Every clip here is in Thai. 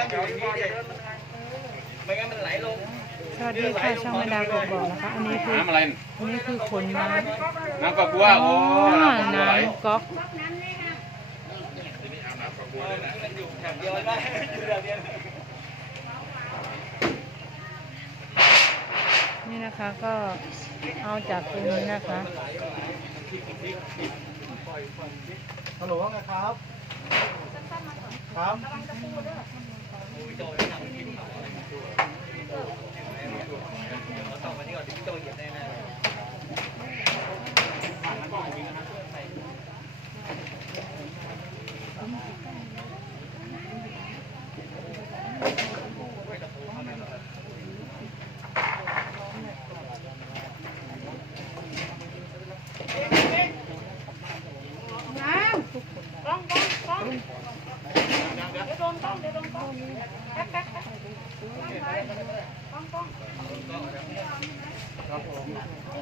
ต้องอยู่อย่างนี้ดิไม่งั้นมันไหลลงสวัสดีค่ะช่องแม่ดาวบอกบอกนะคะ อันนี้คือน้ำอะไร อันนี้คือขนไม้น้ำกระบัวอ๋โอ้อน้ำกระบัวไหลน้ำก๊อกมันอยู่แถบเดียวได้อยู่แถบเดียวนี่นะคะก็เอาจากตรงนี้นะคะ ฮัลโหลว่าไงครับ ครับ Vui rồi, đi làm!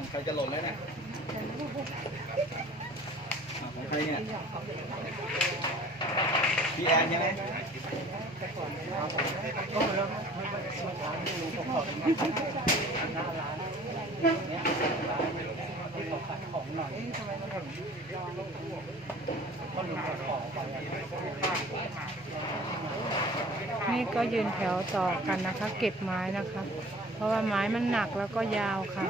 ใครจะหล่นแล้วเนี่ยของใครเนี่ย พี่แอนใช่ไหมนี่ก็ยืนแถวต่อกันนะคะ เก็บไม้นะคะ เพราะว่าไม้มันหนักแล้วก็ยาวค่ะ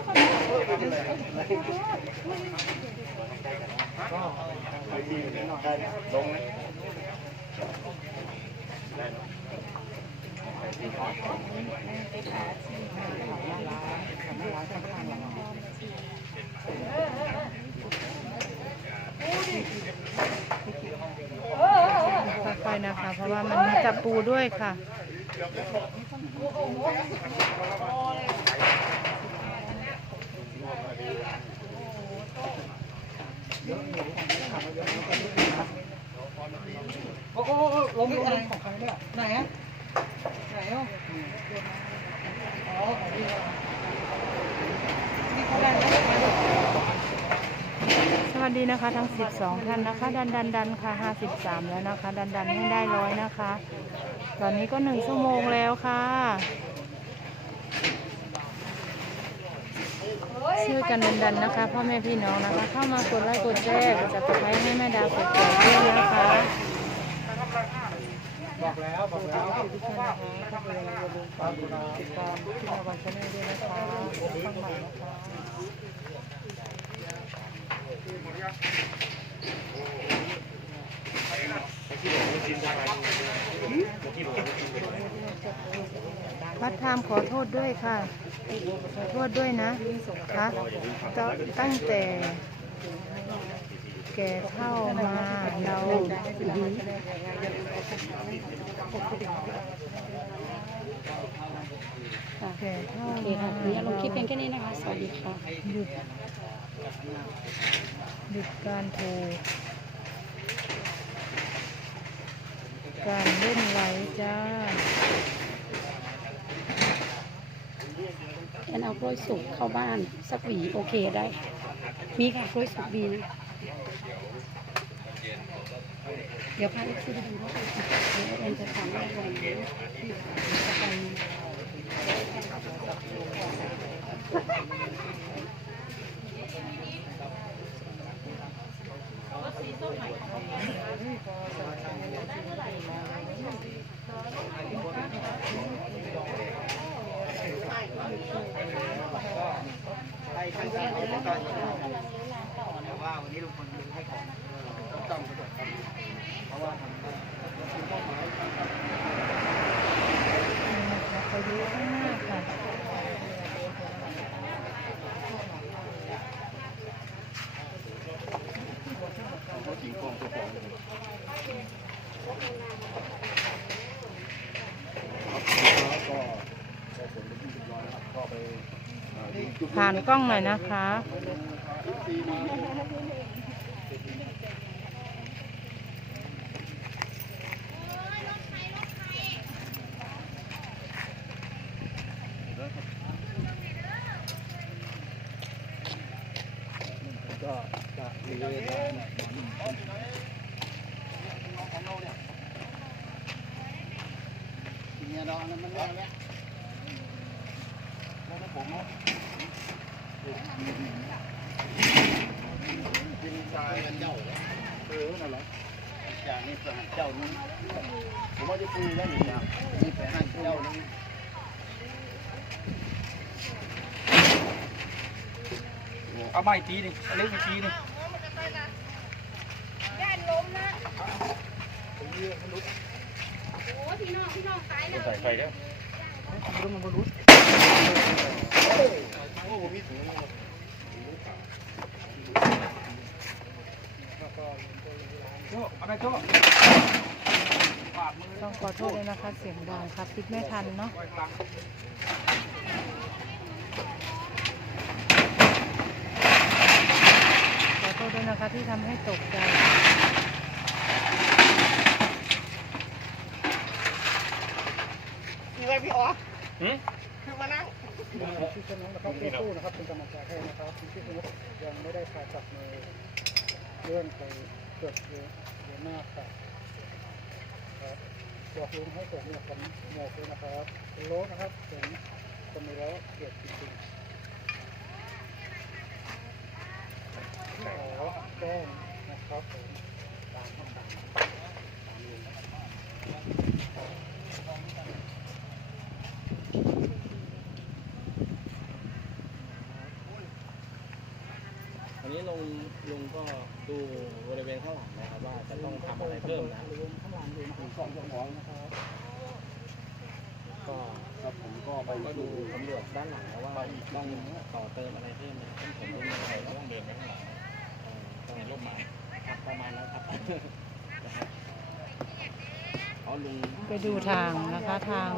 ค่อยๆนะคะ เพราะว่ามันมีตะปูด้วยค่ะ โอ้โหลมอะไรของใครเนี่ยไหนอะไหนอะอ๋อของพี่อะนี่เขาได้แล้วไหมลูก ส วัสดีนะคะ ทั้ง 12 ท่านนะคะ ดันดันดันค่ะ 53 แล้วนะคะ ดันดันให้ได้ร้อยนะคะ ตอนนี้ก็หนึ่งชั่วโมงแล้วค่ะชื่อกันดันดันนะคะพ่อแม่พี่น้องนะคะ เข้ามากดไลค์กดแชร์กดจับตะไปให้แม่ดาวกดแชร์ด้วยนะคะบอกแล้วบอกแล้วทุกท่านนะคะถ้าเป็นอย่าลืมติดตามที่มาวันชาแนลด้วยนะคะฟังใหม่นะคะ พัดทามขอโทษด้วยค่ะ ขอโทษด้วยนะคะตั้งแต่แก่เท่ามาเราแก่เท่าโอเคค่ะวันนี้ลงคลิปเพียงแค่นี้นะคะ สวัสดีค่ะ หยุดการโทร การเล่นไว้จ้าแอนเอากล้วยสุกเข้าบ้านสักหวีโอเคได้ มีค่ะกล้วยสุกดีนะเดี๋ยวพาเอฟซีไปดูว่าเดียวแอนจะถามว่าวัน ไปใครใครสั่งเขาต้องการแต่ว่าวันนี้ลุงพลลุงให้ของต้องเพราะว่าทำนี่นะคะไปดูข้างหน้าค่ะ ผ่านกล้องหน่อยนะคะก็จะมีเวลาเนี่ยเนาะนั่นมันแล้วแล้วแล้วผมเนาะ กินทรายกันเจ้าเออนั่นแหละจากนี้สหัสเจ้านี้ผมว่าจะคุยแล้วนี่นะนี่ไปให้เจ้านี้เอาใบตีดิเอาเล็กไปตีดิใส่ไฟแล้วมันบรุษโอ้มีถุง โจ้เอาไปโจ้ปาดมือต้องขอโทษเลยนะคะ เสียงดังครับคิดไม่ทันเนาะ ไว้หลังขอโทษด้วยนะคะที่ทำให้ตกใจ มีอะไรพี่อ๋อ ที่ชนะนะครับสู้ๆนะครับเป็นกำลังใจให้นะครับที่ชนะยังไม่ได้ผ่าตัดมือเลื่อนไปเกิดเยอะมากครับครับบอกลุงให้ส่เนี่ยผมหมวกเลยนะครับเป็นโลนะครับเป็นคนในล้อเกียรติจริงๆขอแจ้งนะครับผมคำสั่งตามลุงนะครับ อันนี้ลุงลุงก็ดู บริเวณข้างหลังนะครับว่าจะต้องทำอะไรเพิ่มนะครับลุงข้างหลังดูนะครับสองสองนะครับก็ครับผมก็ไปก็ดูสำรวจด้านหลังแล้วว่าต้องต่อเติมอะไรเพิ่มไหมต้องผมต้องมีอะไรต้องเดินไปข้างหลังเออต้องร่มไม้ครับประมาณนั้นครับไปดูทางนะคะทาง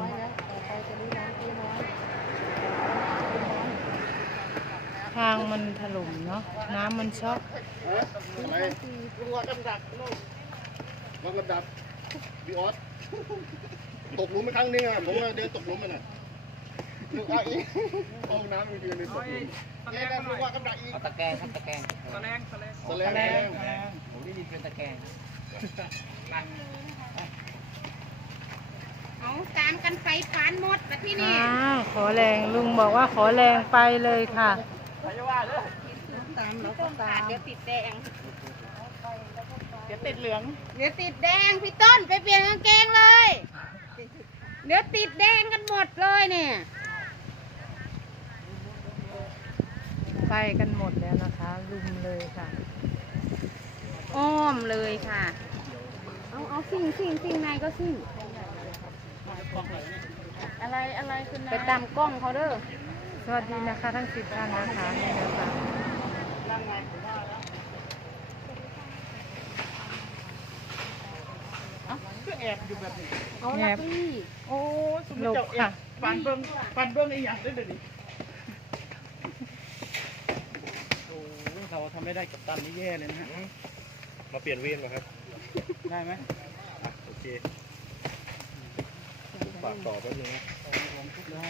ทางมันถล่มเนาะน้ำมันช็อกอะไรลุงว่ากำดักลูกว่ากำดักพี่ออสตกหลุมไปครั้งนึงอะผมเดินตกหลุมไปน่ะลูกอะอีกห้องน้ำมีเดือนเลยตกหลุมเนี่ยนะลุงว่ากำดักอีกเอาตะแกรงครับตะแกรงแสลงแสลงผมได้ยินเป็นตะแกรงเอาตามกันไฟฟานหมดมาที่อ่านี่ขอแรงลุงบอกว่าขอแรงไปเลยค่ะ ตามแล้วก็ตามเดี๋ยวติดแดง เดี๋ยวติดเหลือง เดี๋ยวติดแดงพี่ต้นไปเปลี่ยนกางเกงเลย เดี๋ยวติดแดงกันหมดเลยเนี่ย ไปกันหมดแล้วนะคะ ลุมเลยค่ะ อ้อมเลยค่ะ เอาเอาสิ่งสิ่งสิ่งในก็สิ่งอะไรอะไรคุณไปตามกล้องเขาเด้อ สวัสดีนะคะทั้งสิบท่านนะคะนี่นะคะก็แอบอยู่แบบนี้ เอาละพี่โอ้สมมหลติบเจ้าแอค่ะบฟันเบิ้งฟันเบิ้งไอ้อย่างได้เดี๋ยวนี้โอ้เราทำไม่ได้กับตันนี่แย่เลยนะฮะมาเปลี่ยนเวรเหรอครับ ได้ไหมโอเคฝากต่อแป๊บนึงนะได้